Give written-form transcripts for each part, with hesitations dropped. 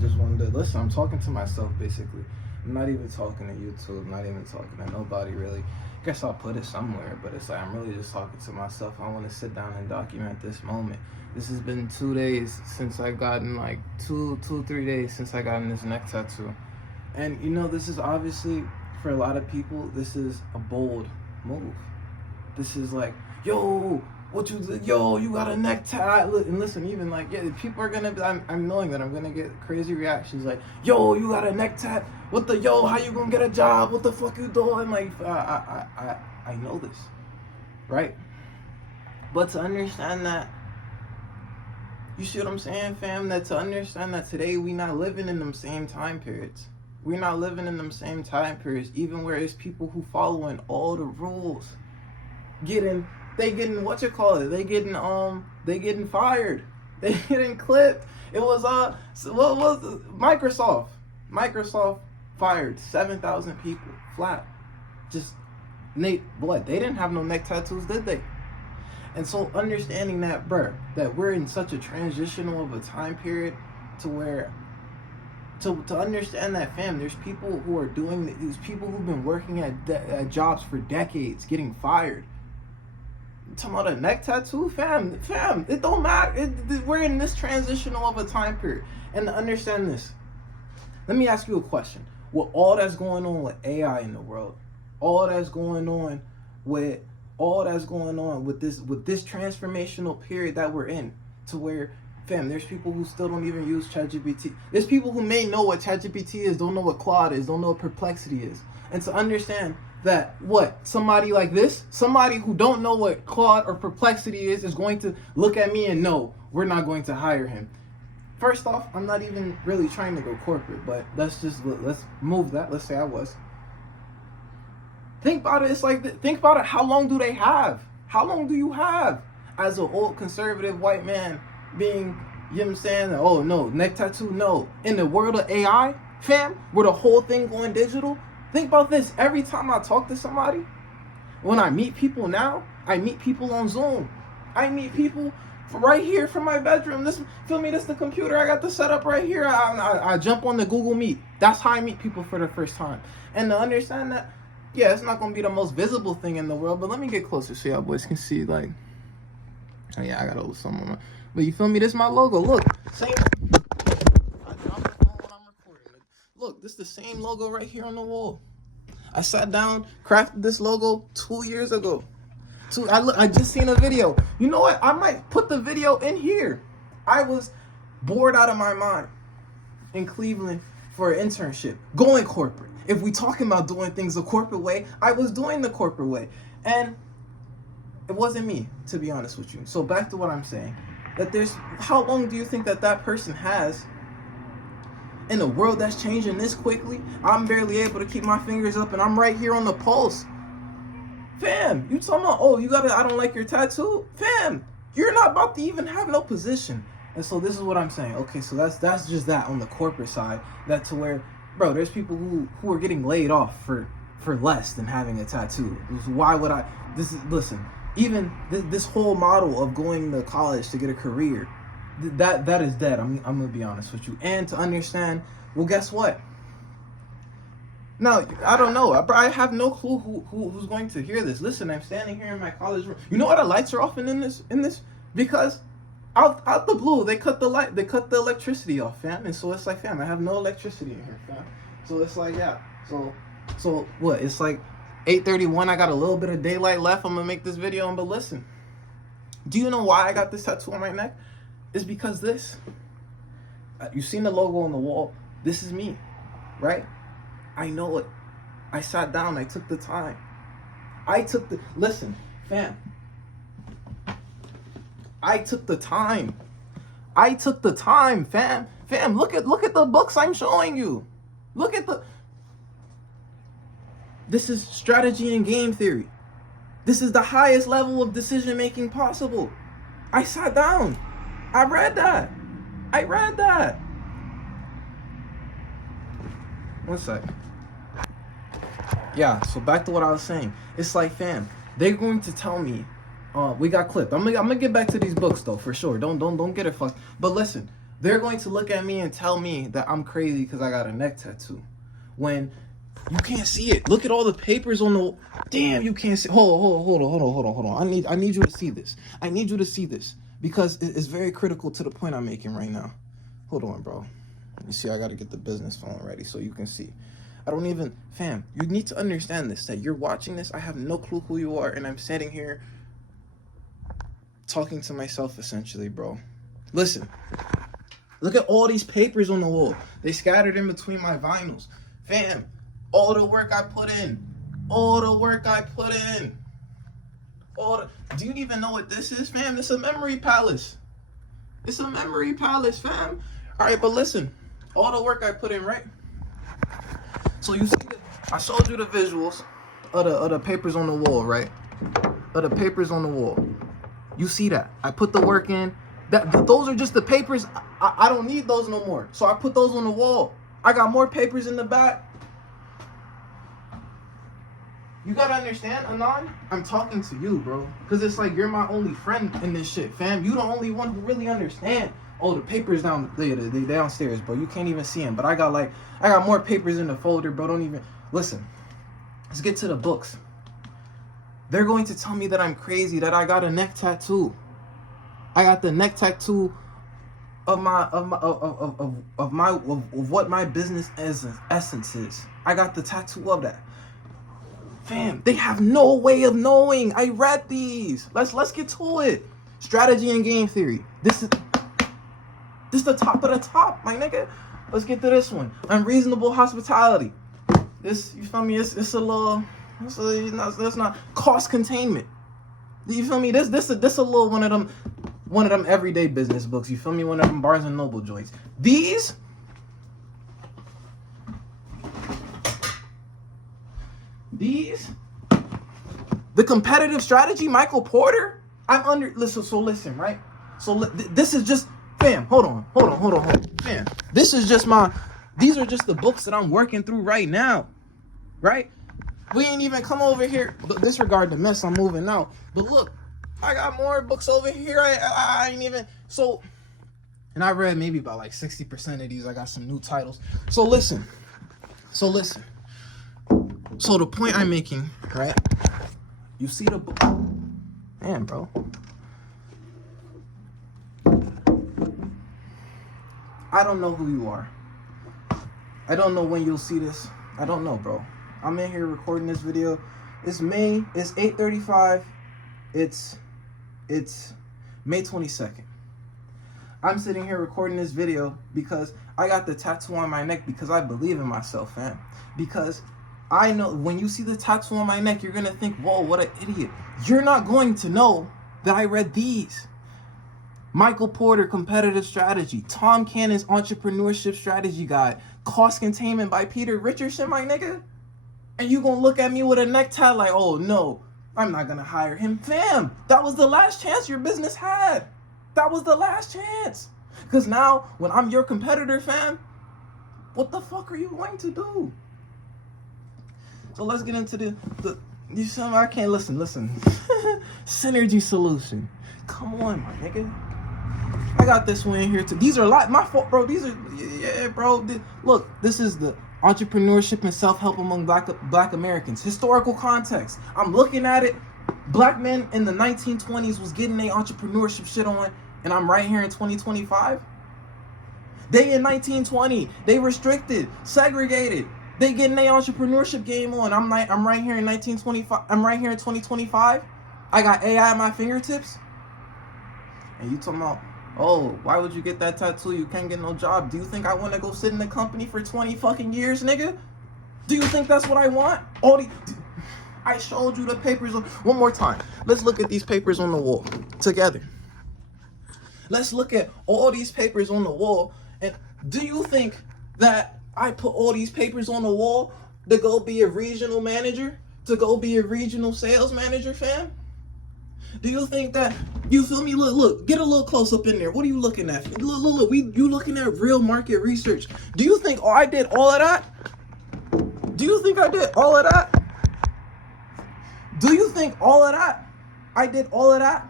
just wanted to listen. I'm talking to myself basically. I'm not even talking to YouTube, not even talking to nobody really. Guess I'll put it somewhere, but it's like I'm really just talking to myself. I want to sit down and document this moment. This has been 2 days since I gotten, like 3 days since I gotten this neck tattoo. And you know, this is obviously, for a lot of people, this is a bold move. This is like, yo, you got a neck tat. And listen, even like, yeah, people are gonna be, I'm knowing that I'm gonna get crazy reactions like, yo, you got a neck tat. How you gonna get a job? What the fuck you doing? Like, I know this, right? But to understand that, you see what I'm saying, fam? That to understand that today we not living in them same time periods. We're not living in them same time periods, even where it's people who following all the rules. They getting they getting fired. They getting clipped. It was what was it? Microsoft fired 7,000 people flat. Just they didn't have no neck tattoos, did they? And so understanding that, that we're in such a transitional of a time period to where to understand that, fam, there's people who are doing these people who've been working at jobs for decades getting fired. I'm talking about a neck tattoo, fam, it don't matter. We're in this transitional of a time period. And to understand this, let me ask you a question. With all that's going on with AI in the world, all that's going on with this transformational period that we're in, to where, fam, there's people who still don't even use ChatGPT. There's people who may know what ChatGPT is, don't know what Claude is, don't know what Perplexity is. And to understand that somebody like this, somebody who don't know what Claude or Perplexity is going to look at me and know we're not going to hire him. First off, I'm not even really trying to go corporate, but let's move that. Let's say I was. Think about it. It's like, think about it. How long do they have? How long do you have as an old conservative white man being, you know what I'm saying? Oh no, neck tattoo, no. In the world of AI, fam, where the whole thing going digital, think about this. Every time I talk to somebody, when I meet people now, I meet people on Zoom. I meet people right here from my bedroom. This the computer I got the setup right here. I jump on the Google Meet. That's how I meet people for the first time. And to understand that, yeah, it's not gonna be the most visible thing in the world, but let me get closer so y'all boys can see, like, oh yeah, I got a little something on my, but you feel me? This is my logo. Look, same. I dropped the phone when I'm recording. Look, this is the same logo right here on the wall. I sat down, crafted this logo 2 years ago. I just seen a video. You know what? I might put the video in here. I was bored out of my mind in Cleveland for an internship, going corporate. If we talking about doing things the corporate way, I was doing the corporate way. And it wasn't me, to be honest with you. So back to what I'm saying. That how long do you think that person has in a world that's changing this quickly? I'm barely able to keep my fingers up and I'm right here on the pulse. Fam, you talking about, I don't like your tattoo? Fam, you're not about to even have no position. And so this is what I'm saying. Okay, so that's just that on the corporate side. That to where, there's people who are getting laid off for less than having a tattoo. Why would I? Listen, even this whole model of going to college to get a career, that is dead. I'm gonna be honest with you. And to understand, well, guess what? Now, I don't know. I have no clue who's going to hear this. Listen, I'm standing here in my college room. You know why the lights are off in this? Because out the blue, they cut the electricity off, fam. And so it's like, fam, I have no electricity in here, fam. So it's like, yeah. So what? It's like 8:31. I got a little bit of daylight left. I'm gonna make this video. But listen, do you know why I got this tattoo on my neck? It's because you seen the logo on the wall. This is me, right? I know it. I sat down. I took the time. Listen, fam. I took the time. Fam. Fam, look at the books I'm showing you. This is strategy and game theory. This is the highest level of decision making possible. I sat down. I read that. One sec. Yeah, so back to what I was saying. It's like, fam, they're going to tell me, we got clipped. I'm gonna get back to these books though, for sure. Don't get it fucked. But listen, They're going to look at me and tell me that I'm crazy because I got a neck tattoo. When you can't see it. Look at all the papers on the... Damn, you can't see... Hold on. I need you to see this. I need you to see this. Because it's very critical to the point I'm making right now. Hold on, bro. You see, I got to get the business phone ready so you can see. I don't even... Fam, you need to understand this. That you're watching this. I have no clue who you are. And I'm sitting here talking to myself, essentially, bro. Listen. Look at all these papers on the wall. They scattered in between my vinyls. Fam, all the work I put in. Do you even know what this is, fam? It's a memory palace. Fam. All right, but listen. All the work I put in, right? So you see, I showed you the visuals of the papers on the wall, right? You see that? I put the work in. Those are just the papers. I don't need those no more. So I put those on the wall. I got more papers in the back. You gotta understand, Anon, I'm talking to you, bro. Because it's like you're my only friend in this shit, fam. You the only one who really understand. Oh, the papers they downstairs, bro. You can't even see them. But I got more papers in the folder, bro. Don't even... Listen, let's get to the books. They're going to tell me that I'm crazy, that I got a neck tattoo. I got the neck tattoo of what my business essence is. I got the tattoo of that. Fam, they have no way of knowing. I read these. Let's get to it. Strategy and game theory. This is the top of the top, my nigga. Let's get to this one. Unreasonable hospitality. This, you feel me? It's a little. That's not cost containment. You feel me? This a little one of them everyday business books. You feel me? One of them Barnes and Noble joints. These. The competitive strategy, Michael Porter. Listen, right? This is just, fam, hold on. Fam, these are just the books that I'm working through right now, right? We ain't even come over here. Disregard the mess, I'm moving out. But look, I got more books over here. I ain't even, and I read maybe about like 60% of these. I got some new titles. So listen. So the point I'm making, right? You see the book. Man, bro. I don't know who you are. I don't know when you'll see this. I don't know, bro. I'm in here recording this video. It's 8:35. It's May 22nd. I'm sitting here recording this video because I got the tattoo on my neck because I believe in myself, fam. Because I know when you see the tattoo on my neck, you're going to think, whoa, what an idiot. You're not going to know that I read these. Michael Porter, Competitive Strategy. Tom Cannon's Entrepreneurship Strategy Guide. Cost Containment by Peter Richardson, my nigga. And you going to look at me with a necktie like, oh, no, I'm not going to hire him. Fam, that was the last chance your business had. That was the last chance. Because now, when I'm your competitor, fam, what the fuck are you going to do? So let's get into you see, I can't listen. Synergy solution. Come on, my nigga. I got this one in here too. These are a lot. My fault, bro. These are, yeah, bro. Look, this is the entrepreneurship and self-help among black Americans. Historical context. I'm looking at it. Black men in the 1920s was getting their entrepreneurship shit on, and I'm right here in 2025. They in 1920, they restricted, segregated. They getting their entrepreneurship game on. I'm right here in 1925. I'm right here in 2025. I got AI at my fingertips. And you talking about, oh, why would you get that tattoo? You can't get no job. Do you think I want to go sit in the company for 20 fucking years, nigga? Do you think that's what I want? I showed you the papers. One more time. Let's look at these papers on the wall together. Let's look at all these papers on the wall. And do you think that I put all these papers on the wall to go be a regional manager? To go be a regional sales manager, fam? Do you think that, you feel me? Look, get a little close up in there. What are you looking at? Look, you looking at real market research. Do you think I did all of that? Do you think I did all of that? Do you think all of that? I did all of that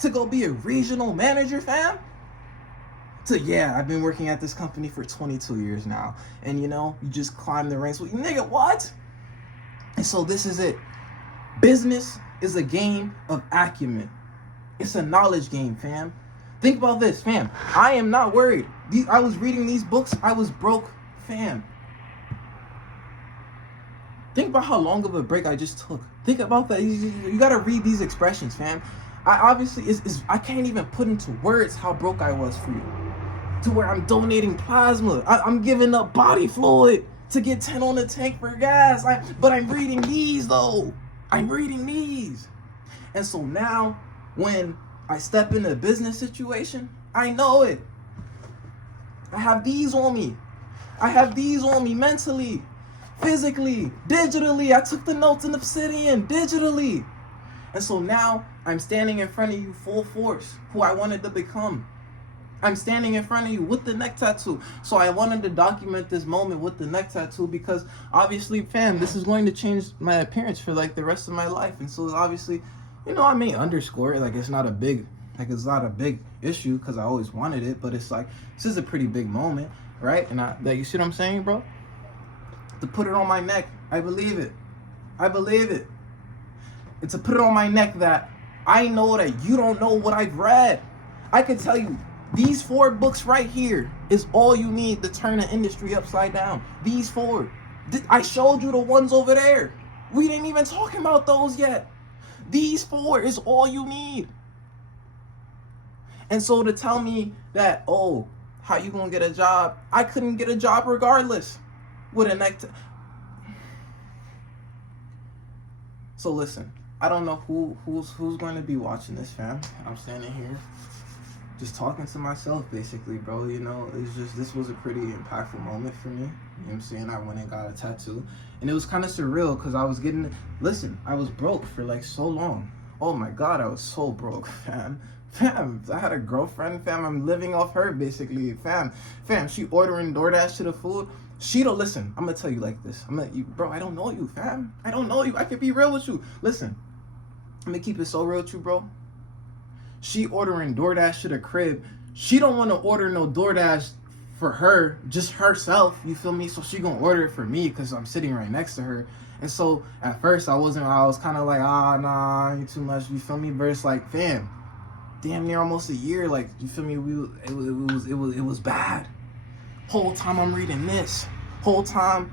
to go be a regional manager, fam? to, yeah, I've been working at this company for 22 years now. And you know, you just climb the ranks. Well, nigga, what? And so this is it. Business is a game of acumen. It's a knowledge game, fam. Think about this, fam. I am not worried. I was reading these books. I was broke, fam. Think about how long of a break I just took. Think about that. You gotta read these expressions, fam. I obviously I can't even put into words how broke I was for you. To where I'm donating plasma. I'm giving up body fluid to get 10 on the tank for gas. But I'm reading these though. I'm reading these. And so now when I step in a business situation, I know it. I have these on me. I have these on me mentally, physically, digitally. I took the notes in Obsidian digitally. And so now I'm standing in front of you full force, who I wanted to become. I'm standing in front of you with the neck tattoo. So I wanted to document this moment with the neck tattoo because obviously, fam, this is going to change my appearance for like the rest of my life. And so obviously, you know, I may underscore it. Like it's not a big issue because I always wanted it. But it's like, this is a pretty big moment, right? And you see what I'm saying, bro? To put it on my neck, I believe it. I believe it. And to put it on my neck that I know that you don't know what I've read. I can tell you, these 4 books right here is all you need to turn the industry upside down. These 4. I showed you the ones over there. We didn't even talk about those yet. These 4 is all you need. And so to tell me that, oh, how you gonna get a job? I couldn't get a job regardless with a neck. So listen, I don't know who's going to be watching this, fam. I'm standing here just talking to myself, basically, bro. You know, it's just, this was a pretty impactful moment for me. You know what I'm saying? I went and got a tattoo. And it was kind of surreal because I was listen, I was broke for like so long. Oh my God, I was so broke, fam. Fam, I had a girlfriend, fam. I'm living off her, basically, fam. She ordering DoorDash to the food. She don't listen. I'm gonna tell you like this. Bro, I don't know you, fam. I don't know you. I can be real with you. Listen, I'm gonna keep it so real with you, bro. She ordering DoorDash to the crib. She don't want to order no DoorDash for her, just herself. You feel me? So she gonna order it for me because I'm sitting right next to her. And so at first I was kind of like, nah, you too much. You feel me? But it's like, fam, damn near almost a year. Like, you feel me? It was bad. Whole time I'm reading this. Whole time.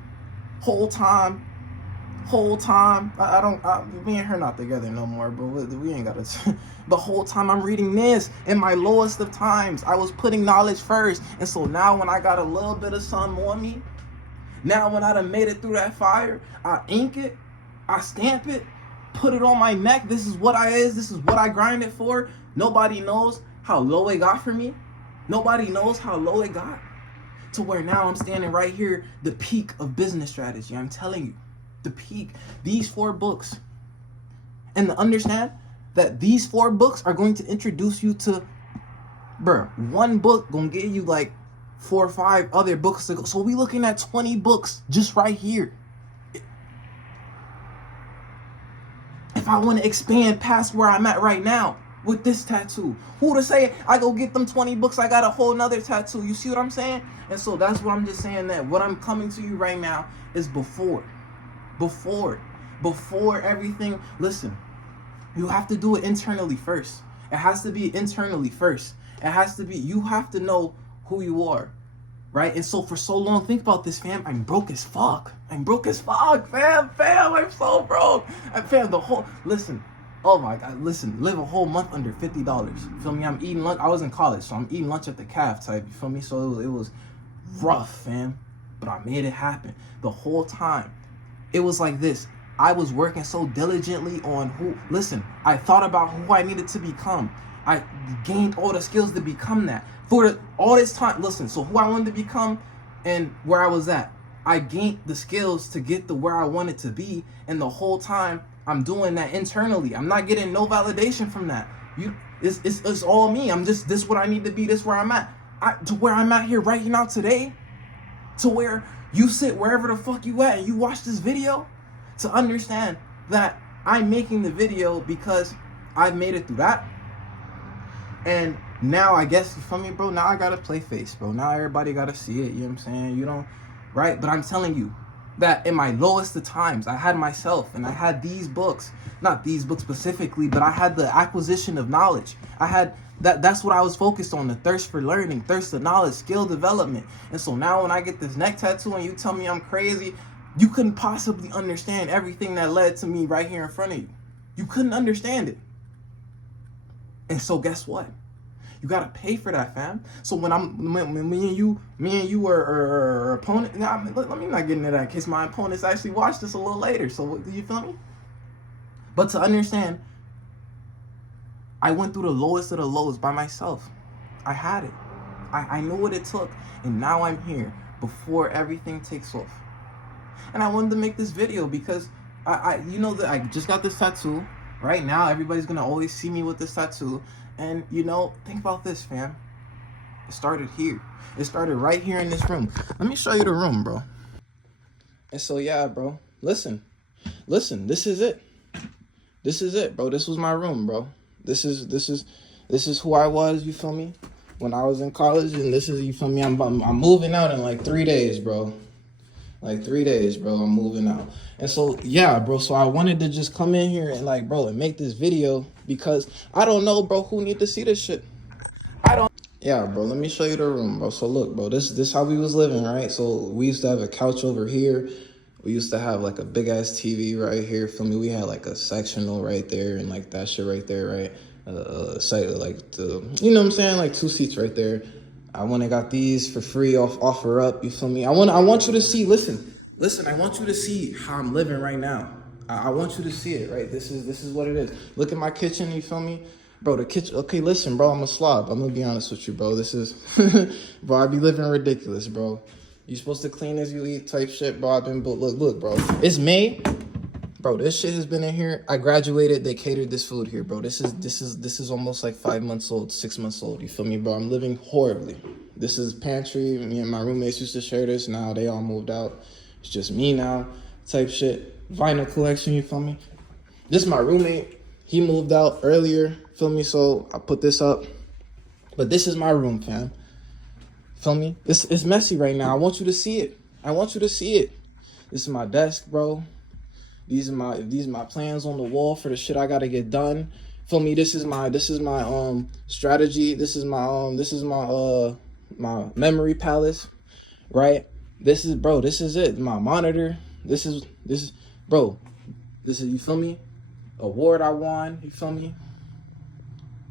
Me and her not together no more, but we ain't gotta. But whole time I'm reading this. In my lowest of times, I was putting knowledge first. And so now when I got a little bit of sun on me, now when I done made it through that fire, I ink it, I stamp it, put it on my neck. This is what this is what I grinded for. Nobody knows how low it got for me. Nobody knows how low it got. To where now I'm standing right here, the peak of business strategy. I'm telling you, the peak. These 4 books. And to understand that these 4 books are going to introduce you to, bro, one book gonna give you like 4 or 5 other books to go. So we looking at 20 books just right here. If I want to expand past where I'm at right now with this tattoo, who to say I go get them 20 books, I got a whole nother tattoo. You see what I'm saying? And so that's what I'm just saying, that what I'm coming to you right now is before everything. Listen, you have to do it internally first. It has to be internally first. It has to be, you have to know who you are, right? And so for so long, think about this, fam. I'm broke as fuck, fam. I'm so broke. Listen, oh my God, listen, live a whole month under $50. You feel me? I'm eating lunch. I was in college, so I'm eating lunch at the calf type. You feel me? So it was rough, fam. But I made it happen. The whole time, it was like this. I was working so diligently on I thought about who I needed to become. I gained all the skills to become that. For all this time, listen, so who I wanted to become and where I was at. I gained the skills to get to where I wanted to be. And the whole time, I'm doing that internally. I'm not getting no validation from that. It's all me. I'm just, this what I need to be, this where I'm at. To where I'm at here right now today. To where you sit wherever the fuck you at and you watch this video. To understand that I'm making the video because I've made it through that. And now I guess, you feel me, bro? Now I gotta play face, bro. Now everybody gotta see it, you know what I'm saying? You don't, right? But I'm telling you that in my lowest of times, I had myself and I had these books, not these books specifically, but I had the acquisition of knowledge. I had that's what I was focused on, the thirst for learning, thirst for knowledge, skill development. And so now when I get this neck tattoo and you tell me I'm crazy, you couldn't possibly understand everything that led to me right here in front of you. You couldn't understand it. And so guess what? You gotta pay for that, fam. So when me and you are opponent. Now, let me not get into that in case my opponents actually watch this a little later. So do you feel me? But to understand, I went through the lowest of the lows by myself. I had it. I knew what it took, and now I'm here before everything takes off. And I wanted to make this video because you know that I just got this tattoo. Right now, everybody's gonna always see me with this tattoo. And you know, think about this, fam. It started here. It started right here in this room. Let me show you the room, bro. And so yeah, bro. Listen. This is it. This is it, bro. This was my room, bro. This is who I was. You feel me? When I was in college, and this is, you feel me? I'm moving out in like 3 days, bro. Like 3 days, bro. I'm moving out. And so yeah, bro. So I wanted to just come in here and like, bro, and make this video because I don't know, bro, who need to see this shit. I don't. Yeah, bro. Let me show you the room, bro. So look, bro. This how we was living, right? So we used to have a couch over here. We used to have like a big ass TV right here. Feel me? We had like a sectional right there and like that shit right there, right? Like the, you know what I'm saying? Like 2 seats right there. I went and got these for free off OfferUp. You feel me? I want you to see. Listen. I want you to see how I'm living right now. I want you to see it, right? This is what it is. Look at my kitchen. You feel me, bro? The kitchen. Okay, listen, bro. I'm a slob. I'm gonna be honest with you, bro. This is, bro. I be living ridiculous, bro. You supposed to clean as you eat type shit, bro. I've been, look, bro. It's May. Bro, this shit has been in here. I graduated. They catered this food here, bro. This is almost like 5 months old, 6 months old. You feel me, bro? I'm living horribly. This is pantry. Me and my roommates used to share this. Now they all moved out. It's just me now, type shit. Vinyl collection. You feel me? This is my roommate. He moved out earlier. Feel me? So I put this up. But this is my room, fam. Feel me? It's messy right now. I want you to see it. I want you to see it. This is my desk, bro. These are my plans on the wall for the shit I gotta get done. Feel me? This is my strategy. This is my my memory palace, right? This is it. My monitor. This is bro. This is, you feel me? Award I won. You feel me?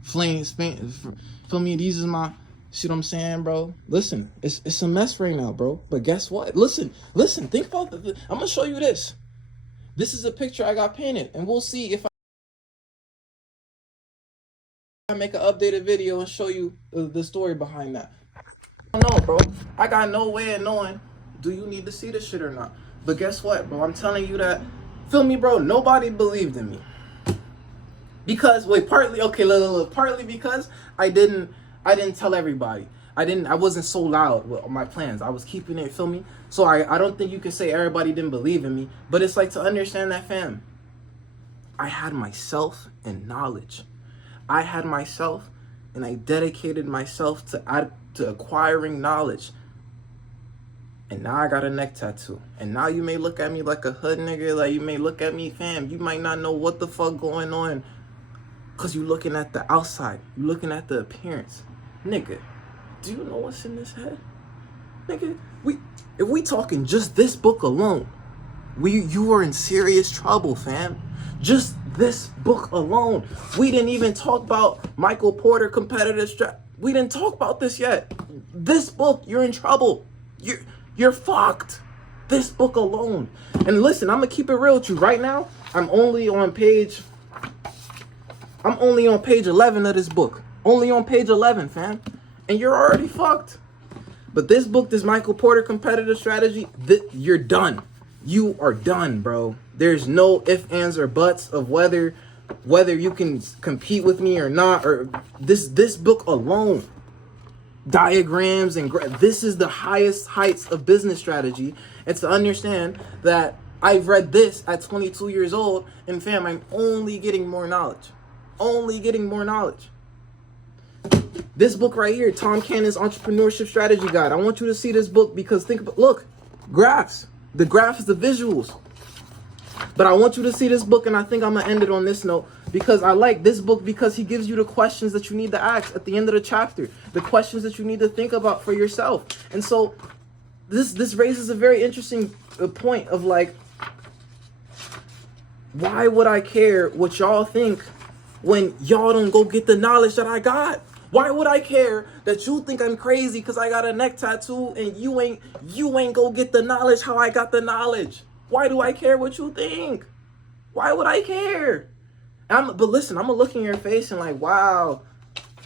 Feel me? These is my, see what I'm saying, bro? Listen, it's a mess right now, bro. But guess what? Listen. Think about I'm gonna show you this. This is a picture I got painted, and we'll see if I make an updated video and show you the story behind that. I don't know, bro. I got no way of knowing, do you need to see this shit or not? But guess what, bro? I'm telling you that, feel me, bro? Nobody believed in me. Because, wait, partly, okay, look, partly because I didn't tell everybody. I wasn't so loud with my plans. I was keeping it, feel me? So I don't think you can say everybody didn't believe in me, but it's like, to understand that, fam, I had myself and knowledge. I had myself and I dedicated myself to acquiring knowledge. And now I got a neck tattoo. And now you may look at me like a hood nigga, like you may look at me, fam, you might not know what the fuck going on, cause you looking at the outside, you looking at the appearance. Nigga, do you know what's in this head? Nigga, if we talking just this book alone, you are in serious trouble, fam. Just this book alone. We didn't even talk about Michael Porter competitive strat. We didn't talk about this yet. This book, you're in trouble. You're fucked. This book alone. And listen, I'm gonna keep it real with you right now. I'm only on page 11 of this book. Only on page 11, fam. And you're already fucked. But this book, this Michael Porter competitive strategy, you're done. You are done, bro. There's no ifs, ands, or buts of whether you can compete with me or not. Or this book alone, diagrams and this is the highest heights of business strategy. And to understand that I've read this at 22 years old, and fam, I'm only getting more knowledge. Only getting more knowledge. This book right here, Tom Cannon's Entrepreneurship Strategy Guide. I want you to see this book because think about, look, graphs. The graph is the visuals. But I want you to see this book, and I think I'm going to end it on this note, because I like this book because he gives you the questions that you need to ask at the end of the chapter, the questions that you need to think about for yourself. And so this raises a very interesting point of like, why would I care what y'all think when y'all don't go get the knowledge that I got? Why would I care that you think I'm crazy because I got a neck tattoo and you ain't go get the knowledge how I got the knowledge? Why do I care what you think? Why would I care? But listen, I'm gonna look in your face and like, wow,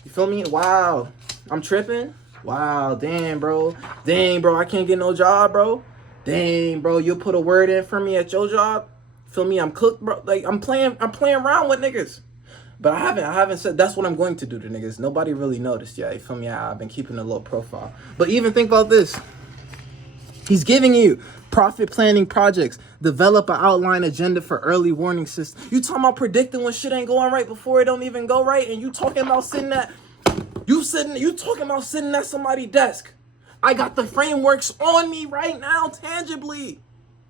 you feel me? Wow, I'm tripping. Wow, damn, bro. Dang, bro, I can't get no job, bro. Dang, bro, you put a word in for me at your job. Feel me? I'm cooked, bro. Like I'm playing around with niggas. But I haven't said that's what I'm going to do to niggas. Nobody really noticed yet. You feel me? I've been keeping a low profile. But even think about this. He's giving you profit planning projects. Develop an outline agenda for early warning system. You talking about predicting when shit ain't going right before it don't even go right, and you talking about sitting at somebody's desk. I got the frameworks on me right now, tangibly.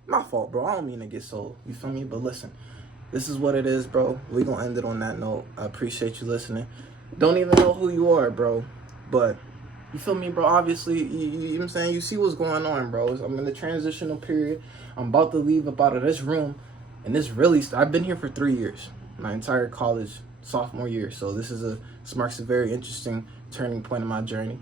My fault, bro. I don't mean to get so, you feel me? But listen, this is what it is, bro. We gonna end it on that note. I appreciate you listening. Don't even know who you are, bro. But you feel me, bro? Obviously, you know what I'm saying? You see what's going on, bro. I'm in the transitional period. I'm about to leave up out of this room. And this really, I've been here for 3 years. My entire college, sophomore year. So this marks a very interesting turning point in my journey.